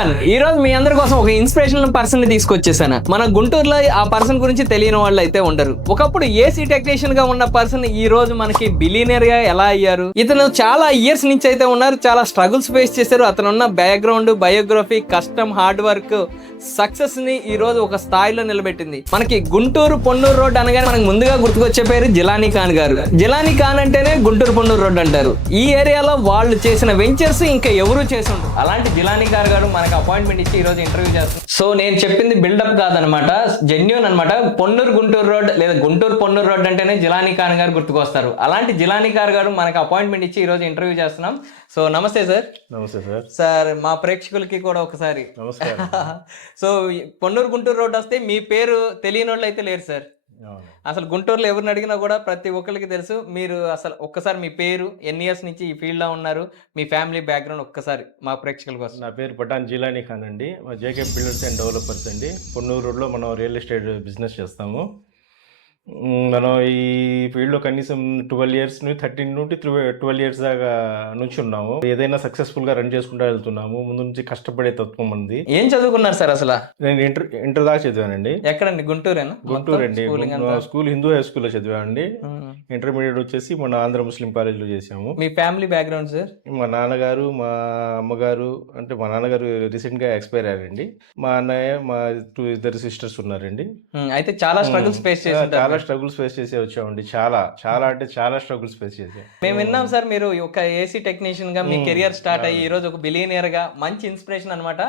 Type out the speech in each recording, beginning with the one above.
Everyone, ఈ రోజు మీ అందరి కోసం ఒక ఇన్స్పిరేషనల్ పర్సన్ ని తీసుకొచ్చేసాను. మన గుంటూరులో ఆ పర్సన్ గురించి తెలియని వాళ్ళు అయితే ఉండరు. ఒకప్పుడు ఏసీ టెక్నీషియన్ గా ఉన్న పర్సన్ ఈ రోజు మనకి బిలియనర్ గా ఎలా అయ్యారు? ఇతను చాలా ఇయర్స్ నుంచి అయితే ఉన్నారు, చాలా స్ట్రగుల్స్ ఫేస్ చేశారు. అతను ఉన్న బ్యాక్గ్రౌండ్, బయోగ్రఫీ, కష్టం, హార్డ్ వర్క్ సక్సెస్ ని ఈ రోజు ఒక స్థాయిలో నిలబెట్టింది. మనకి గుంటూరు పొన్నూరు రోడ్ అనగానే మనకు ముందుగా గుర్తుకొచ్చే పేరు జిలానీ ఖాన్ గారు. జిలానీ ఖాన్ అంటేనే గుంటూరు పొన్నూరు రోడ్ అంటారు. ఈ ఏరియాలో వాళ్ళు చేసిన వెంచర్స్ ఇంకా ఎవరు చేసి ఉండరు. అలాంటి జిలానీ ఖాన్ గారు మనకు అపాయింట్మెంట్ ఇచ్చి ఈ రోజు ఇంటర్వ్యూ చేస్తారు. సో నేను చెప్పింది బిల్డప్ కాదనమాట, జెన్యూన్ అనమాట. పొన్నూరు గుంటూరు రోడ్ లేదా గుంటూరు పొన్నూరు రోడ్ అంటేనే జిలానీ ఖాన్ గారు గుర్తుకొస్తారు. అలాంటి జిలానీ ఖాన్ గారు మనకు అపాయింట్మెంట్ ఇచ్చి ఈ రోజు ఇంటర్వ్యూ చేస్తున్నాం. సో నమస్తే సార్. నమస్తే సార్. సార్ మా ప్రేక్షకులకి కూడా ఒకసారి నమస్కారం. సో పొన్నూరు గుంటూరు రోడ్ వస్తే మీ పేరు తెలియని వాళ్ళు అయితే లేరు సార్. అసలు గుంటూరులో ఎవరిని అడిగినా కూడా ప్రతి ఒక్కరికి తెలుసు. మీరు అసలు ఒక్కసారి మీ పేరు, ఎన్ని ఇయర్స్ నుంచి ఈ ఫీల్డ్ లో ఉన్నారు, మీ ఫ్యామిలీ బ్యాక్గ్రౌండ్ ఒక్కసారి మా ప్రేక్షకుల కోసం. నా పేరు పఠాన్ జిలానీ ఖాన్ అండి. జేకే బిల్డర్స్ అండ్ డెవలపర్స్ అండి. పొన్నూరు రోడ్లో మనం రియల్ ఎస్టేట్ బిజినెస్ చేస్తాము. మనం ఈ ఫీల్డ్లో కనీసం 12 ఇయర్స్ 13 నుండి 12 ఇయర్స్ దాకా నుంచి ఉన్నాము. ఏదైనా సక్సెస్ఫుల్గా రన్ చేసుకుంటూ వెళ్తున్నాము. ముందు నుంచి కష్టపడే తత్వం ఉంది. ఏం చదువుకున్నారు సార్ అసలు? నేను ఇంటర్ దాకా చదివానండి. ఎక్కడండి? గుంటూరేనా? గుంటూరు అండి. స్కూల్ హిందూ హై స్కూల్లో చదివానండి. ఇంటర్మీడియట్ వచ్చేసి మన ఆంధ్ర ముస్లిం కాలేజ్లో చేసాము. మీ ఫ్యామిలీ బ్యాక్గ్రౌండ్ సార్? మా నాన్నగారు, మా అమ్మగారు, అంటే మా నాన్నగారు రీసెంట్గా ఎక్స్పైర్ అయ్యారండి. మా అన్నయ్య, మా ఇద్దరు సిస్టర్స్ ఉన్నారండి. అయితే చాలా స్ట్రగుల్స్ ఫేస్ చేశారు. చాలా స్ట్రగుల్స్ ఫేస్ చేసే వచ్చామండి. చాలా అంటే చాలా స్ట్రగుల్స్ ఫేస్ చేసాం. మేము విన్నాం సార్, మీరు ఒక ఏసీ టెక్నీషియన్ గా మీ కెరియర్ స్టార్ట్ అయ్యి ఈ రోజు ఒక బిలియనియర్ గా, మంచి ఇన్స్పిరేషన్ అనమాట.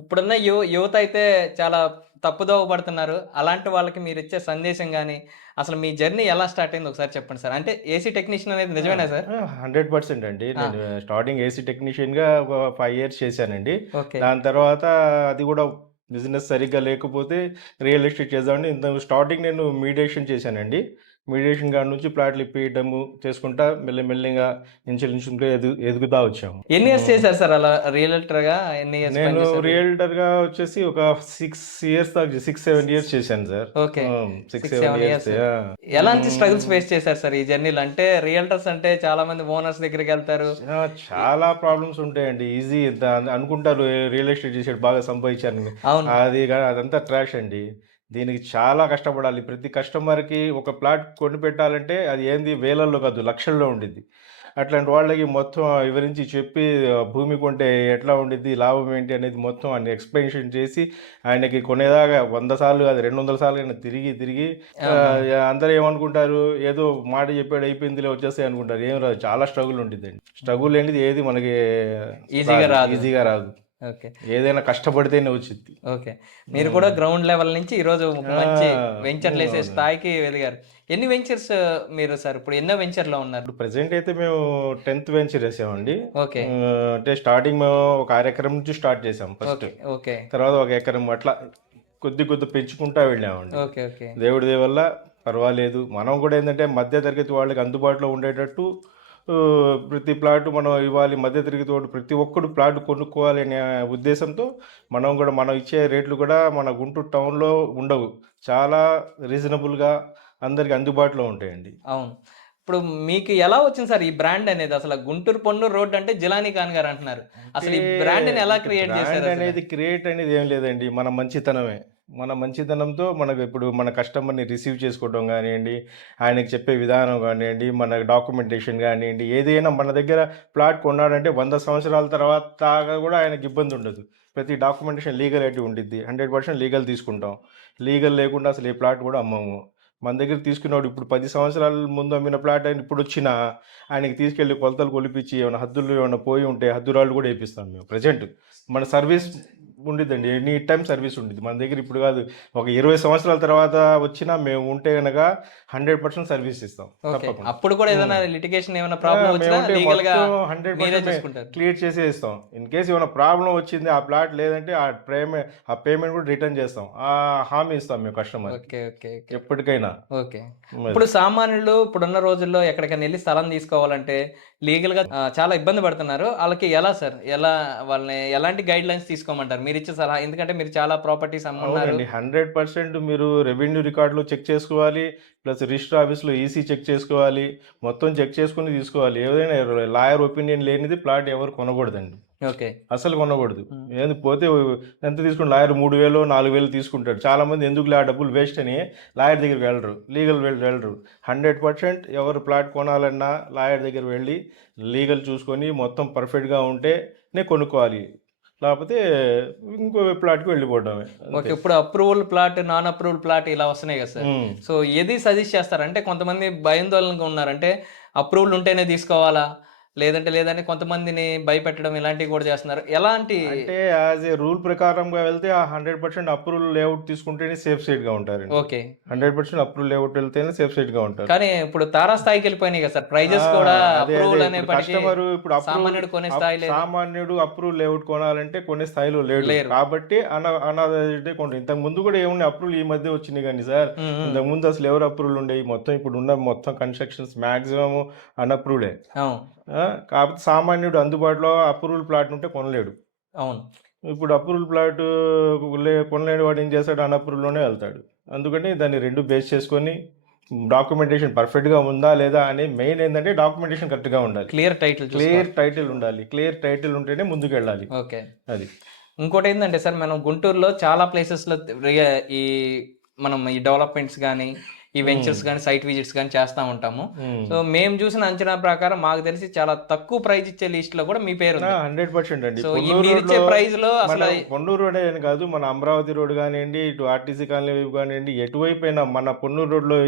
ఇప్పుడున్న యువత అయితే చాలా తప్పుదోవ పడుతున్నారు. అలాంటి వాళ్ళకి మీరు ఇచ్చే సందేశం కానీ, అసలు మీ జర్నీ ఎలా స్టార్ట్ అయింది ఒకసారి చెప్పండి సార్. అంటే ఏసీ టెక్నీషియన్ అనేది నిజమేనా సార్? 100% అండి. నేను స్టార్టింగ్ ఏసీ టెక్నీషియన్ గా ఒక 5 ఇయర్స్ చేశానండి. ఓకే. దాని తర్వాత అది కూడా బిజినెస్ సరిగ్గా లేకపోతే రియల్ ఎస్టేట్ చేద్దామండి. ఇంత స్టార్టింగ్ నేను మీడియేషన్ చేశానండి. మీడియేషన్ కాడ నుంచి ప్లాట్లు ఇప్పియడము చేసుకుంటా మెల్లమెల్లిగా ఇన్షురెన్స్గా ఎదుగుతా వచ్చాము. ఎన్ని ఇయర్స్ చేశారు సార్ అలా రియల్టర్ గా? ఎన్ని ఇయర్స్? నేను రియల్టర్ గా వచ్చేసి ఒక 6-7 ఇయర్స్ చేశాను సార్. ఓకే. 6-7 ఇయర్స్. ఎలాంటి స్ట్రగుల్స్ ఫేస్ చేశారు సార్ ఈ జర్నీలో? అంటే రియల్టర్స్ అంటే చాలా మంది ఓనర్స్ దగ్గరికి వెళ్తారు, చాలా ప్రాబ్లమ్స్ ఉంటాయండి. ఈజీ అనుకుంటారు రియల్ ఎస్టేట్ చేసాడు బాగా సంపాదించారని. అది అదంతా ట్రాష్ అండి. దీనికి చాలా కష్టపడాలి. ప్రతి కస్టమర్కి ఒక ప్లాట్ కొని పెట్టాలంటే అది ఏంది వేలల్లో కాదు, లక్షల్లో ఉండిద్ది. అట్లాంటి వాళ్ళకి మొత్తం వివరించి చెప్పి భూమి కొంటే ఎట్లా ఉండిద్ది, లాభం ఏంటి అనేది మొత్తం ఆయన ఎక్స్ప్లెనేషన్ చేసి ఆయనకి కొనేదాకా 100 సార్లు కాదు 200 సార్లు అయినా తిరిగి అందరూ ఏమనుకుంటారు, ఏదో మాట చెప్పాడు అయిపోయిందిలే వచ్చేస్తాయి అనుకుంటారు. ఏం రాదు, చాలా స్ట్రగుల్ ఉండిద్దండి. స్ట్రగుల్ అనేది ఏది మనకి ఈజీగా రాదు. ఓకే. ఏదైనా కష్టపడితేనే వచ్చింది. ఓకే. మీరు కూడా గ్రౌండ్ లెవెల్ నుంచి ఈ రోజు మంచి వెంచర్లు వేసే స్థాయికి ఎదిగారు. ఎన్ని వెంచర్స్ మీరు సార్ ఇప్పుడు ఎన్నో వెంచర్ లో ఉన్నారు? ప్రెసెంట్ అయితే మేము 10th వెంచర్ వేసామండి. ఓకే. అంటే స్టార్టింగ్ మేము ఒక 1 ఎకరం నుంచి స్టార్ట్ చేసాం ఫస్ట్. ఓకే. తర్వాత 1 ఎకరం అట్లా కొద్ది పెంచుకుంటా వెళ్ళామండి. ఓకే. ఓకే. దేవుడి వల్ల పర్వాలేదు. మనం కూడా ఏంటంటే మధ్య తరగతి వాళ్ళకి అందుబాటులో ఉండేటట్టు ప్రతి ప్లాట్ మనం ఇవ్వాలి, మధ్యతరగతి వాడు ప్రతి ఒక్కడు ప్లాట్ కొనుక్కోవాలి అనే ఉద్దేశంతో మనం ఇచ్చే రేట్లు కూడా మన గుంటూరు టౌన్లో ఉండవు, చాలా రీజనబుల్గా అందరికి అందుబాటులో ఉంటాయండి. అవును. ఇప్పుడు మీకు ఎలా వచ్చింది సార్ ఈ బ్రాండ్ అనేది? అసలు గుంటూరు పొన్నూరు రోడ్ అంటే జిలానీ ఖాన్ గారు అంటున్నారు. అసలు ఈ బ్రాండ్ ఎలా క్రియేట్ చేశారు? క్రియేట్ అనేది ఏం లేదండి, మన మంచితనమే. మన మంచితనంతో మనకు ఇప్పుడు మన కస్టమర్ని రిసీవ్ చేసుకోవడం కానివ్వండి, ఆయనకి చెప్పే విధానం కానివ్వండి, మన డాక్యుమెంటేషన్ కానివ్వండి, ఏదైనా మన దగ్గర ప్లాట్ కొన్నాడంటే 100 సంవత్సరాల తర్వాత కూడా ఆయనకి ఇబ్బంది ఉండదు. ప్రతి డాక్యుమెంటేషన్ లీగల్ ఉండిద్ది. 100% లీగల్ తీసుకుంటాం. లీగల్ లేకుండా అసలు ఏ ప్లాట్ కూడా అమ్మము. మన దగ్గర తీసుకున్నాడు ఇప్పుడు 10 సంవత్సరాల ముందు అమ్మిన ప్లాట్ అయిన ఇప్పుడు వచ్చినా ఆయనకి తీసుకెళ్ళి కొలతలు కొలిపించి ఏమైనా పోయి ఉంటే హద్దురాళ్ళు కూడా వేపిస్తాం మేము. ప్రజెంట్ మన సర్వీస్ ఉండిద్దండి, ఎనీ టైం సర్వీస్ ఉండిద్ది మన దగ్గర. ఇప్పుడు కాదు, ఒక 20 సంవత్సరాల తర్వాత వచ్చినా మేము ఉంటే కనుక 100% సర్వీస్ ఇస్తాం. అప్పుడు కూడా ఏదైనా లిటిగేషన్ ఏమైనా ప్రాబ్లం వచ్చినా లీగల్ గా 100% క్లియర్ చేసి ఇస్తాం. ఇన్ కేసు ఏమైనా ప్రాబ్లం వచ్చింది, ఆ ప్లాట్ లేదంటే ఆ పేమెంట్ కూడా రిటర్న్ చేస్తాం. ఆ హామీ ఇస్తాం మేము కస్టమర్ ఎప్పటికైనా. ఓకే. ఇప్పుడు సామాన్యులు ఇప్పుడున్న రోజుల్లో ఎక్కడికైనా వెళ్ళి స్థలం తీసుకోవాలంటే లీగల్ గా చాలా ఇబ్బంది పడుతున్నారు. వాళ్ళకి ఎలా సార్, వాళ్ళని ఎలాంటి గైడ్ లైన్స్ తీసుకోమంటారు మీరు ఇచ్చే సలహా? ఎందుకంటే మీరు చాలా ప్రాపర్టీస్ అమ్మున్నారు. 100% మీరు రెవెన్యూ రికార్డులు చెక్ చేసుకోవాలి, ప్లస్ రిజిస్టర్ ఆఫీస్లో ఈసీ చెక్ చేసుకోవాలి, మొత్తం చెక్ చేసుకుని తీసుకోవాలి. ఏదైనా లాయర్ ఒపీనియన్ లేనిది ప్లాట్ ఎవరు కొనకూడదండి. ఓకే. అసలు కొనకూడదు. హ్మ్. ఏది పోతే ఎంత తీసుకుంటాడు లాయర్ 3000 4000 తీసుకుంటాడు. చాలామంది ఎందుకులే ఆ డబ్బులు వేస్ట్ అని లాయర్ దగ్గరికి వెళ్ళరు. లీగల్ వెళ్ళరు. 100% ఎవరు ప్లాట్ కొనాలన్నా లాయర్ దగ్గర వెళ్ళి లీగల్ చూసుకొని మొత్తం పర్ఫెక్ట్‌గా ఉంటేనే కొనుక్కోవాలి. లేకపోతే ఇంకో ప్లాట్‌కి వెళ్ళిపోవడమే ఓకే. అంతే. ఇప్పుడు approval plot, non approval plot ఇలా వస్తున్నాయి కదా సార్. హ్మ్. సో ఏది సజెస్ట్ చేస్తారు? అంటే కొంతమంది భయాందోళనగా ఉన్నారు. అంటే అప్రూవల్ ఉంటేనే తీసుకోవాలా? లేదంటే కొంతమందిని భయపెట్టడం ఇలాంటివి కూడా చేస్తున్నారు. ఎలాంటి అంటే యాజ్ ఏ రూల్ ప్రకారంగా వెళ్తే ఆ 100% అప్రూవల్ లేఅవుట్ తీసుకుంటేనే సేఫ్ సైడ్‌గా ఉంటారండి. ఓకే. 100% అప్రూవల్ లేఅవుట్ వెళ్తేనే సేఫ్ సైడ్‌గా ఉంటారు. కానీ ఇప్పుడు తారాస్థాయికెళ్ళిపోయినాయి కదా సార్. ఆ! ప్రైజెస్ కూడా అదే. అప్రూవల్ ఇప్పుడు అనేప్పటికి కస్టమరు ఇప్పుడు సామాన్యుడు కొనే స్థాయి లేదు. సామాన్యుడు అప్రూవల్ లేఅవుట్ కొనాలంటే కొనే స్థాయిలో లేడు. లేరు. కాబట్టి అనాథరైజ్డే ఇంతకుముందు కూడా ఏమున్నాయి అప్రూవల్ ఈ మధ్య వచ్చినాయి గానీ సార్. హ్మ్. హ్మ్. ఇంతకుముందు అసలు ఎవరు అప్రూవల్ ఉండేవి? మొత్తం ఇప్పుడున్న మొత్తం కన్‌స్ట్రక్షన్స్ మాక్సిమం అన్‌అప్రూవ్డే. అవును. ఆ! కాకపోతే సామాన్యుడు అందుబాటులో అప్రూవల్ ప్లాట్ ఉంటే కొనలేడు. అవును. ఇప్పుడు అప్రూవల్ ప్లాటు కొనలేని వాడు ఏం చేస్తాడు? అన్‌అప్రూవ్‌లోనే వెళ్తాడు. అందుకని దాన్ని 2 బేస్ చేసుకొని డాక్యుమెంటేషన్ పర్ఫెక్ట్‌గా ఉందా? లేదా? అని మెయిన్ ఏందంటే డాక్యుమెంటేషన్ కరెక్ట్‌గా ఉండాలి. క్లియర్ టైటిల్ క్లియర్ చూసుకోవాలి. టైటిల్ ఉండాలి. క్లియర్ టైటిల్ ఉంటేనే ముందుకెళ్ళాలి. ఓకే. అది. ఇంకోటేందంటే సార్ మనం గుంటూరులో చాలా ప్లేసెస్‌లో ఈ మనం ఈ డెవలప్‌మెంట్స్ గాని, ఈ హ్మ్. వెంచర్స్ గాని, సైట్ విజిట్స్ గాని చేస్తా ఉంటాము. హ్మ్. సో, మేము చూసిన అంచనా ప్రకారం మాకు తెలిసి చాలా తక్కువ ప్రైజ్ ఇచ్చే లిస్ట్‌లో కూడా మీ పేరుంది. 100% అండి. సో, ఈ పొన్నూరు మీరిచ్చే రోడ్‌లో ప్రైజ్‌లో మన అసల పొన్నూరు రోడే అని కాదు. మన అమరావతి రోడ్ గానియండి, ఇటు ఆర్టీసీ కాలనీ వైపు గానియండి, ఎటువైపైనా మన పొన్నూరు రోడ్‌లో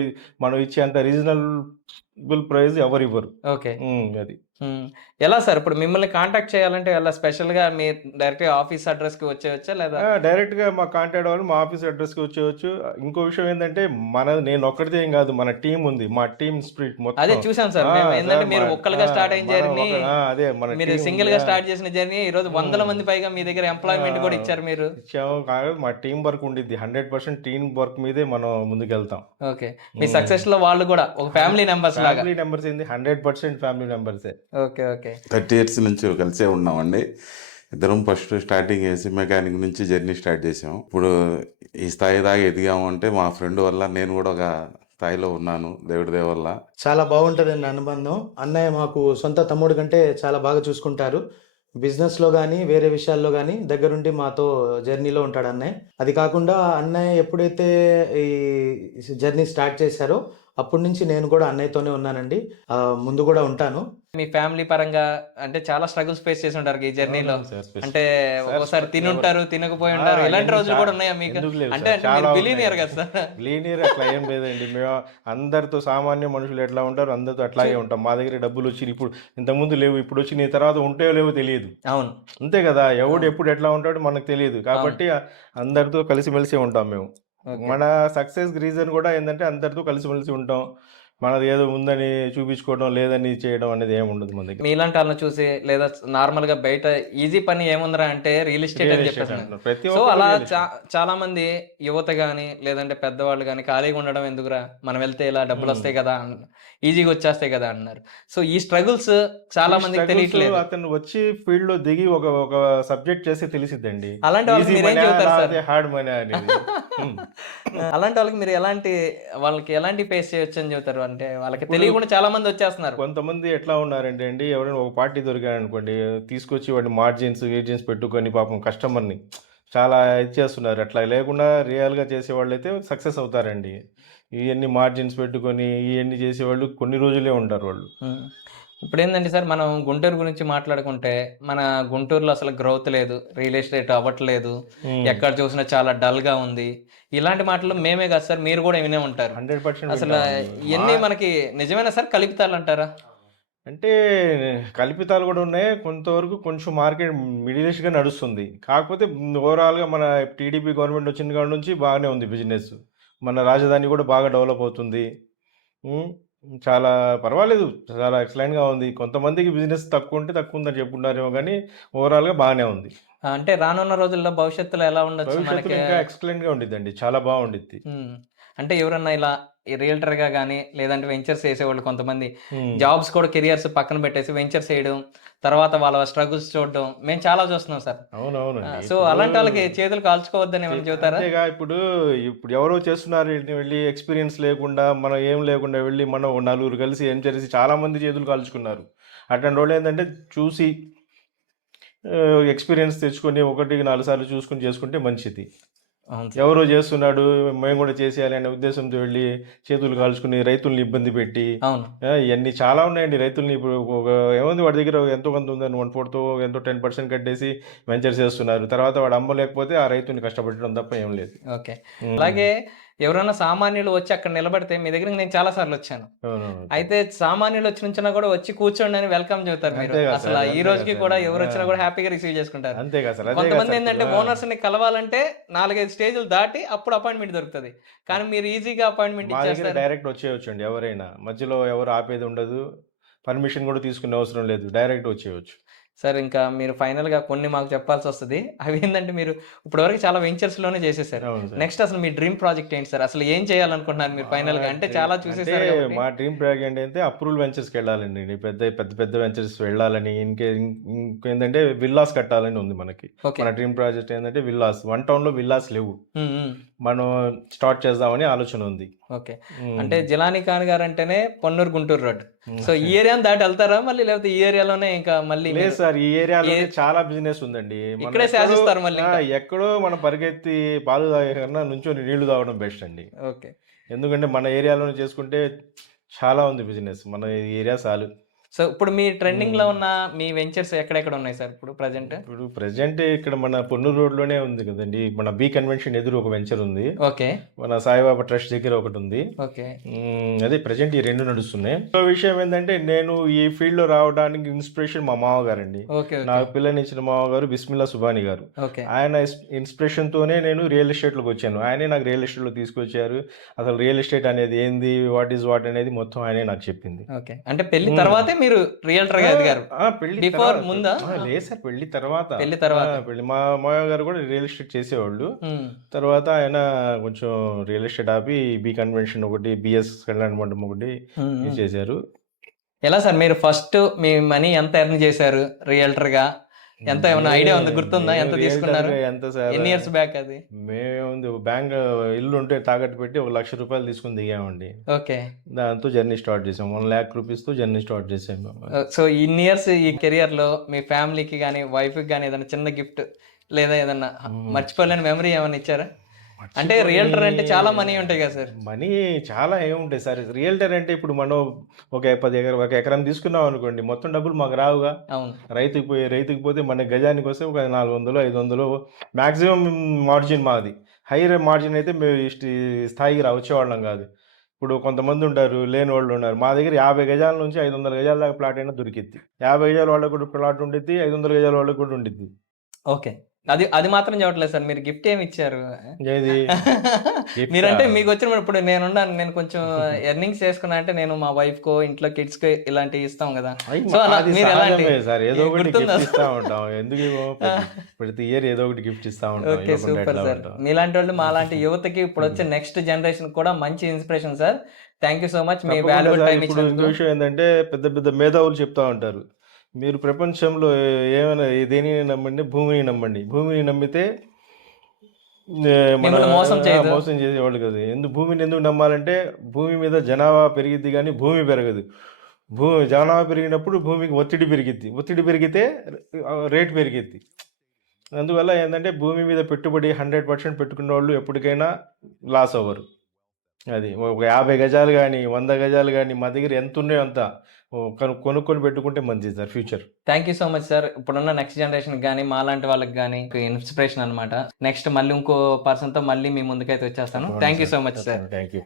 మనం ఇచ్చేంత రీజనబుల్ ప్రైస్ ఎవరివ్వరు. ఓకే. అది. హ్మ్. ఎలా సార్ ఇప్పుడు మిమ్మల్ని కాంటాక్ట్ చేయాలంటే ఎలా స్పెషల్‌గా మీ డైరెక్ట్‌గా ఆఫీస్ అడ్రెస్‌కి వచ్చేయచ్చా? లేదా డైరెక్ట్‌గా మాకు కాంటాక్ట్ అవ్వాలి. మా ఆఫీస్ అడ్రెస్‌కి వచ్చేయొచ్చు. ఇంకో విషయం ఏందంటే, నేనొక్కడిదే ఏం గాదు. మన టీమ్ ఉంది. మా టీమ్ స్పిరిట్ అదే మొత్తం. చూసాం సార్. ఆ! మేము ఏందంటే సార్ మీరు ఒక్కళ్ళుగా స్టార్ట్ అయిన మనం జర్నీ, అదే మన మీరు టీమ్ ఉంది. సింగిల్‌గా స్టార్ట్ చేసిన జర్నీ ఈరోజు వందల హ్మ్. మంది పైగా మీ దగ్గర ఆ! ఎంప్లాయ్‌మెంట్ కూడా ఇచ్చారు మీరు. ఇచ్చాము. కాకపోతే మా టీమ్ వర్క్ ఉండిద్ది. 100% టీమ్ వర్క్ మీదే మనం ముందుకెళ్తాం. ఓకే. మీ హ్మ్. సక్సెస్‌లో వాళ్ళు గూడా ఒక ఫ్యామిలీ మెంబర్స్ లాగా. ఫ్యామిలీ మెంబర్స్ ఏంది 100% ఫ్యామిలీ మెంబర్సే. ఓకే. ఓకే. 30 ఇయర్స్ నుంచి కలిసే ఉన్నామండి. ఇద్దరం ఫస్ట్ స్టార్టింగ్ ఏసీ మెకానిక్ నుంచి జర్నీ స్టార్ట్ చేసాం. ఇప్పుడు ఈ స్థాయి దాకా ఎదిగాము అంటే మా ఫ్రెండ్ వల్ల నేను కూడా ఒక స్థాయిలో ఉన్నాను దేవుడి దయ వల్ల. చాలా బాగుంటదండి అనుబంధం. అన్నయ్య మాకు సొంత తమ్ముడు కంటే చాలా బాగా చూసుకుంటారు. బిజినెస్‌లో గానీ, వేరే విషయాల్లో గానీ దగ్గరుండి మాతో జర్నీలో ఉంటాడు అన్నయ్య. అది కాకుండా అన్నయ్య ఎప్పుడైతే ఈ జర్నీ స్టార్ట్ చేశారో అప్పటి నుంచి నేను కూడా అన్నయ్యతోనే ఉన్నానండి. ముందు కూడా ఉంటాను. మీ ఫ్యామిలీ పరంగా అంటే చాలా స్ట్రగుల్స్ ఫేస్ చేసి ఉంటారు ఈ జర్నీలో. అవునవును సార్. అంటే సార్ ఒక్కోసారి తినుంటారు, తినకపోయి ఉంటారు. ఇలాంటి ఇయన్నీ రోజులు కూడా ఉన్నాయా మీకు? ఎందుకు లేవు అంటే సార్. అంటే మీరు చాలా బిలియనియర్ ఉన్నాయి. కదా సార్. లీనియర్ అట్లా ఏం లేదండి. మేము అందరితో సామాన్య మనుషులు ఎట్లా ఉంటారో అందరితో అట్లాగే ఉంటాం. మా దగ్గర డబ్బులొచ్చినియి ఇప్పుడు ఇంతకుముందు లేవు. ఇప్పుడొచ్చినియి తర్వాత ఉంటాయో లేవో తెలీదు. అవును. అంతే కదా! ఎవడు అవును. ఎప్పుడు ఎట్లా ఉంటాడో మనకు తెలీదు. అవును. కాబట్టి అందరితో కలిసిమెలిసే ఉంటాం మేము. ఓకే. మన సక్సెస్ రీజన్ కూడా ఏందంటే అందరితో కలిసిమెలిసి ఉంటాం. మనది ఏదో ఉందని చూపించుకోవడం, లేదని చేయడం అనేది ఏమి ఉండదు మన దగ్గర. మీలాంటి వాళ్ళని చూసి లేదా నార్మల్‌గా బయట ఈజీ పని ఏముందిరా అంటే రియల్ ఎస్టేట్ రియల్ అని ఎస్టేట్ చెప్పేస్తున్నారు. అంటున్నారు. ప్రతి సో, ఒక్కరు అలా రియల్ ఎస్టేట్. చాలామంది యువత గాని, లేదంటే పెద్దవాళ్ళు గాని ఖాళీగా ఉండడం ఎందుకురా? మనం వెళ్తే ఇలా హ్మ్. డబ్బులొస్తాయి కదా! ఈజీగా వచ్చేస్తాయి కదా! అన్నారు. సో, ఈ స్ట్రగుల్స్ చాలా ఈ మందికి స్ట్రగుల్స్ తెలియట్లేదు. అతను వచ్చి ఫీల్డ్‌లో దిగి ఒక ఒక సబ్జెక్ట్ చేస్తే తెలిసిద్దండి. అలాంటి వాళ్ళకి ఈజీ మీరేం మనా చెబుతారు సార్? లేకపోతే హార్డ్ మనా అనేది. హ్మ్. అలాంటి వాళ్ళకి మీరు వాళ్ళకి ఎలాంటి ఫేస్ చేయొచ్చని చెబుతారు? అంటే వాళ్ళకి ఇప్పుడు తెలియకుండా చాలా మంది వచ్చేస్తున్నారు. కొంతమంది ఎట్లా ఉన్నారంటే అండి, ఎవరైనా ఒక పార్టీ దొరికాడనుకోండి, తీసుకొచ్చి వాడిని మార్జిన్స్, గీర్జిన్స్ పెట్టుకొని పాపం కస్టమర్‌ని చాలా ఇది చేస్తున్నారు. అట్లా లేకుండా రియల్‌గా చేసేవాళ్ళైతే సక్సెస్ అవుతారండి. ఇయన్నీ మార్జిన్స్ పెట్టుకొని, ఇయన్నీ చేసేవాళ్ళు కొన్ని రోజులే ఉంటారు వాళ్ళు. హ్మ్. ఇప్పుడేందంటే సార్ మనం గుంటూరు గురించి మాట్లాడుకుంటే, మన గుంటూరులో అసలు గ్రోత్ లేదు. రియల్ ఎస్టేట్ అవ్వట్లేదు. హ్మ్. ఎక్కడ చూసినా చాలా డల్‌గా ఉంది. ఇలాంటి మాటలు మేమే కాదు సార్ మీరు కూడా వినే ఉంటారు. 100% అసల వింటామండి. ఇయన్నీ మనకి నిజమేనా సార్? కల్పితాలంటారా? అంటే కల్పితాలు గూడా ఉన్నాయి. కొంతవరకు కొంచెం మార్కెట్ మిడిలిష్‌గా నడుస్తుంది. కాకపోతే ఓవరాల్‌గా మన టీడీపీ గవర్నమెంట్ వచ్చిన కాడ నుంచి బాగానే ఉంది బిజినెస్. మన రాజధాని గూడా బాగా డెవలప్ అవుతుంది. హ్మ్. చాలా పర్వాలేదు. చాలా ఎక్సలెంట్‌గా ఉంది. కొంతమందికి బిజినెస్ తక్కువుంటే తక్కువుందని చెప్పుకుంటారేమో గానీ, ఓవరాల్‌గా బాగానే ఉంది. అంటే రానున్న రోజుల్లో భవిష్యత్తులో ఎలా ఉండొచ్చు భవిష్యత్తులో మనకి? ఇంకా ఎక్సలెంట్‌గా ఉండిద్దండి. చాలా బావుండిద్ది. హ్మ్. అంటే ఎవరన్నా ఇలా ఈ రియల్టర్‌గా గాని, లేదంటే వెంచర్స్ చేసేవాళ్ళు కొంతమంది హ్మ్. జాబ్స్ కూడా కెరియర్స్ పక్కన పెట్టేసి వెంచర్స్ చేయడం, తర్వాత వాళ్ళ స్ట్రగుల్స్ చూడడం మేము చాలా చూస్తున్నాం సార్. అవునవునండి. సో, ఇప్పుడు అలాంటి వాళ్ళకి చేతులు కాల్చుకోవద్దని ఏమైనా చెబుతారా? అంతేగా ఇప్పుడు ఎవరో చేస్తున్నారు వెళ్లి ఎక్స్‌పీరియన్స్ లేకుండా, మనం ఏం లేకుండా వెళ్లి మనం ఓ నలుగురు కలిసి ఎంజాయ్ చేసి చాలా మంది చేతులు కాల్చుకున్నారు. అట్లాంటోళ్ళేందంటే చూసి ఎక్స్పీరియన్స్ తెచ్చుకొని 1-4 సార్లు చూసుకొని చేసుకుంటే మంచిది. అవును సార్. ఎవరో చేస్తున్నాడు మేము కూడా చేసేయాలి అనే ఉద్దేశంతో వెళ్ళి చేతులు కాల్చుకుని రైతుల్ని ఇబ్బంది పెట్టి అవును. ఇవన్నీ చాలా ఉన్నాయండి. రైతుల్ని ఇప్పుడు ఒక ఏముంది వాడి దగ్గర ఎంతో కొంత ఉందని 1/4తో ఎంతో 10% కట్టేసి వెంచర్ చేస్తున్నారు. తర్వాత వాడు అమ్మలేకపోతే ఆ రైతుని కష్టపెట్టడం తప్ప ఏం లేదు. ఓకే. అలాగే ఎవరైనా సామాన్యులు వచ్చి అక్కడ నిలబడితే మీ దగ్గరికి నేను చాలా సార్లు వచ్చాను. అవునవును. అయితే సామాన్యులు వచ్చి నుంచినా కూడా వచ్చి కూర్చోండి అని వెల్కమ్ చెబుతారు మీరు. అంతే కదా అసలు సార్, ఈ అంతే రోజుకి కదా కూడా సార్. ఎవరు వచ్చినా కూడా హ్యాపీగా రిసీవ్ చేసుకుంటారు. అంతే కదా సార్, అదే కదా కొంతమంది సార్. ఏంటంటే ఇప్పుడు ఓనర్స్ ని కలవాలంటే 4-5 స్టేజ్లు దాటి అప్పుడు అపాయింట్మెంట్ దొరుకుతుంది. కానీ మీరు ఈజీగా అపాయింట్మెంట్ మా దగ్గర ఇచ్చేస్తారు. డైరెక్ట్ వచ్చేయచ్చు ఎవరైనా, మధ్యలో ఎవరు ఆపేది ఉండదు, పర్మిషన్ కూడా తీసుకునే అవసరం లేదు, డైరెక్ట్ వచ్చేయచ్చు. సార్ ఇంకా మీరు ఫైనల్ గా కొన్ని మాకు చెప్పాల్సి వస్తుంది. అవి ఏంటంటే మీరు ఇప్పటివరకు చాలా వెంచర్స్ లోనే చేసేసారు. అవును సార్. నెక్స్ట్ అసలు మీ డ్రీమ్ ప్రాజెక్ట్ ఏంటి సార్? అసలు ఏం చేయాలనుకుంటున్నారు మీరు ఫైనల్ గా? అంటే చాలా చూసేసారు కాబట్టి. మా డ్రీమ్ ప్రాజెక్ట్ ఏంటంటే అప్రూవల్ వెంచర్స్కి వెళ్ళాలండి. పెద్ద పెద్ద పెద్ద వెంచర్స్ వెళ్ళాలని, ఇంకేంటంటే విల్లాస్ కట్టాలని ఉంది మనకి. ఓకే. మన డ్రీమ్ ప్రాజెక్ట్ ఏంటంటే విల్లాస్. 1 టౌన్లో విల్లాస్ లేవు, ఉమ్, ఉమ్. మనం స్టార్ట్ చేద్దామని ఆలోచన ఉంది. ఓకే. అంటే జిలానీ ఖాన్ గారు అంటేనే పొన్నూరు గుంటూరు రోడ్. సో ఈ ఏరియాని దాటి వెళ్తారా మళ్ళీ, లేకపోతే ఈ ఏరియాలోనే ఇంకా మళ్ళీ లేదు సార్, ఈ ఏరియాలో చాలా బిజినెస్ ఉందండి. మనం ఇక్కడే ఎక్కడో- శాసిస్తారు మళ్ళీ ఇంకా. ఎక్కడో మనం పరిగెత్తి పాలు తాగే కన్నా నుంచొని నీళ్లు తాగడం బెస్ట్ అండి. ఓకే. ఎందుకంటే మన ఏరియాలోనే చేసుకుంటే చాలా ఉంది బిజినెస్, మన ఏరియా చాలు. సో ఇప్పుడు మీ ట్రెండింగ్ లో ఉన్న మీ వెంచర్స్ ఎక్కడెక్కడ ఉన్నాయి సార్ ఇప్పుడు ప్రజెంట్? ఇప్పుడు ప్రెసెంట్ ఇక్కడ మన పొన్నూరు రోడ్లోనే ఉంది కదండి, మన బి కన్వెన్షన్ ఎదురు ఒక వెంచర్ ఉంది, ఓకే. మన సాయిబాబా ట్రస్ట్ దగ్గర ఒకటి ఉంది. ఓకే. అదే ప్రెసెంట్ ఈ 2 నడుస్తున్నాయి. ఇంకో విషయం ఏంటంటే నేను ఈ ఫీల్డ్ లో రావడానికి ఇన్స్పిరేషన్ మా మామగారండి. ఓకే. నాకు పిల్లనిచ్చిన మామగారు బిస్మిల్లా సుబాని గారు. ఓకే. ఆయన ఇన్స్పిరేషన్ తోనే నేను రియల్ ఎస్టేట్ లోకి వచ్చాను. ఆయనే నాకు రియల్ ఎస్టేట్ లో తీసుకొచ్చారు. అసలు రియల్ ఎస్టేట్ అనేది ఏంది, వాట్ ఈస్ వాట్ అనేది మొత్తం ఆయనే నాకు చెప్పింది. ఓకే. అంటే పెళ్లి తర్వాతే మీరు రియల్టర్ గా ఎదిగారు? పెళ్లి Before తర్వాత- ముందా? లేదు సార్, పెళ్లి తర్వాత. పెళ్లి తర్వాత. మా మామయ్య గారు కూడా రియల్ ఎస్టేట్ చేసేవాళ్ళు. ఉమ్. తర్వాత ఆయన కొంచెం రియల్ ఎస్టేట్ ఆపి బి కన్వెన్షన్ ఒకటి, బిఎస్ కళ్యాణ మండపం ఒకటి ఉమ్, ఉమ్. చేశారు. ఎలా సార్ మీరు ఫస్ట్ మీ మనీ ఎంత ఎర్న్ చేశారు రియల్టర్ గా? ఎంత ఏమైనా ఐడియా ఉంది, గుర్తుందా? ఎంత తీసుకున్నారు? ఎంత సార్? ఎన్ని ఇయర్స్ బ్యాక్ అది? మేముంది బ్యాంక్ ఇల్లు ఉంటే తాకట్టు పెట్టి 1 లక్ష రూపాయలు తీసుకుని దిగామండి. ఓకే. దాంతో జర్నీ స్టార్ట్ చేసాం. 1 లాక్ రూపీస్తో జర్నీ స్టార్ట్ చేసాము. సో ఇన్ని ఇయర్స్ ఈ కెరియర్ లో మీ ఫ్యామిలీకి కానీ వైఫ్ కి కానీ ఏదైనా చిన్న గిఫ్ట్ లేదా ఏదన్నా మర్చిపోలేని మెమరీ ఏమైనా ఇచ్చారా? అంటే రియల్టర్ అంటే చాలా మనీ ఉంటాయి కదా సార్. మనీ చాలా ఏముంటాయి సార్. రియల్టర్ అంటే ఇప్పుడు మనం ఒక 1 ఎకరం తీసుకున్నాం అనుకోండి, మొత్తం డబ్బులు మాకు రావుగా. అవును. రైతుకి పోతే మన గజానికి వస్తే ఒక 400-500 మ్యాక్సిమం మార్జిన్ మాది. హై మార్జిన్ అయితే మేము ఈ స్థాయికి వచ్చేవాళ్ళం కాదు. ఇప్పుడు కొంతమంది ఉంటారు, లేని వాళ్ళు ఉన్నారు. మా దగ్గర 50 గజాల నుంచి 500 గజాల దాకా ప్లాట్ అయినా దొరికిద్ది. 50 గజాల వాళ్ళకి కూడా ప్లాట్ ఉండిద్ది, 500 గజాల వాళ్ళకి కూడా ఉండిద్ది. ఓకే. అది మాత్రం చెప్పట్లేదు సార్. మీరు గిఫ్ట్ ఏమి ఇచ్చారు? ఏది మీరంటే మీకు వచ్చిన ఇప్పుడు నేను కొంచెం ఎర్నింగ్స్ చేసుకున్నా అంటే నేను మా వైఫ్ కో ఇంట్లో కిడ్స్ కో ఇలాంటివి ఇస్తాం కదా. సో అలా అది మీరు ఎలాంటి సహజమే సార్, ఏదో ఒకటి గుర్తుందా? గిఫ్ట్ ఇస్తా ఉంటాం. ఎందుకు ప్రతి ఇయర్ ఏదో ఒకటి గిఫ్ట్ ఇస్తా ఉంటాం. ఓకే, ఇవ్వకుండా సూపర్ ఎట్లా సార్. ఉంటాం? మీలాంటి వాళ్ళు మాలాంటి యువతకి ఇప్పుడు వచ్చే నెక్స్ట్ జనరేషన్ కూడా మంచి inspiration sir. Thank you so much మీ తప్పకుండా వాల్యుబుల్ సార్. టైం ఇప్పుడు ఇంకో ఇచ్చినందుకు. విషయం ఏంటంటే పెద్ద పెద్ద మేధావులు చెప్తా ఉంటారు, మీరు ప్రపంచంలో ఏమైనా దేనిని నమ్మండి, భూమిని నమ్మండి. భూమిని నమ్మితే మిమ్మల్ని మోసం చేయదు. మోసం చేసేవాళ్ళు కదా. భూమిని ఎందుకు నమ్మాలంటే భూమి మీద జనాభా పెరిగిద్ది కానీ భూమి పెరగదు. జనాభా పెరిగినప్పుడు భూమికి ఒత్తిడి పెరిగిద్ది, ఒత్తిడి పెరిగితే రేటు పెరిగిద్ది. అందువల్ల ఏంటంటే భూమి మీద పెట్టుబడి 100% పెట్టుకున్న వాళ్ళు ఎప్పటికైనా లాస్ అవ్వరు. అది ఒక 50 గజాలు కానీ 100 గజాలు కానీ మా దగ్గర ఎంత ఉన్నాయో అంత కొనుక్కొని పెట్టుకుంటే మంచిది sir future. Thank you so much sir. ఇప్పుడున్న నెక్స్ట్ జనరేషన్ కానీ మాలాంటి వాళ్ళకి కానీ ఇన్స్పిరేషన్ అనమాట. నెక్స్ట్ మళ్ళీ ఇంకో పర్సన్ తో మళ్ళీ మీ ముందుకైతే వచ్చేస్తాను. Thank you so much sir. Thank you.